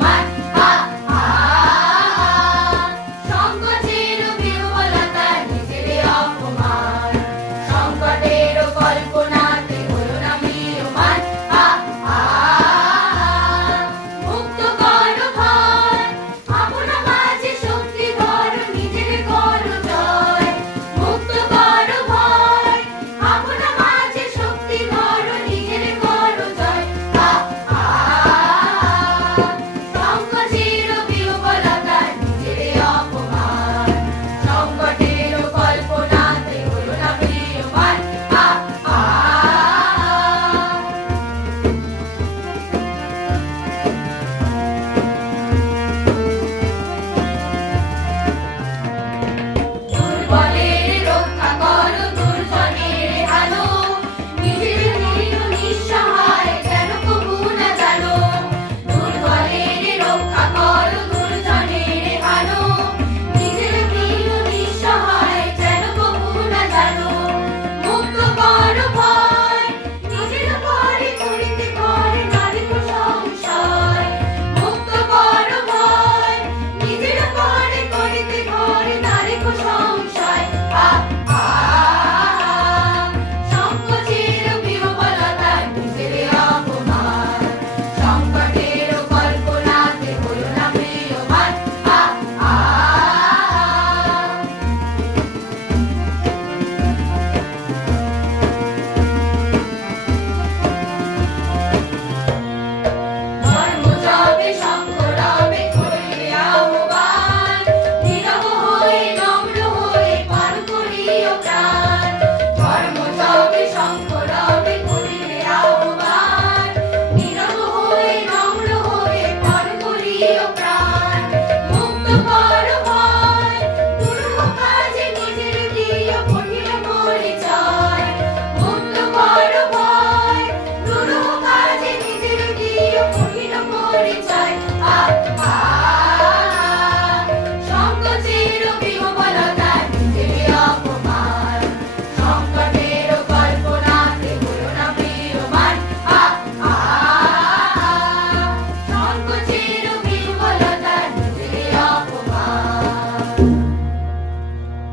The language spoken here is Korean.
My. Fire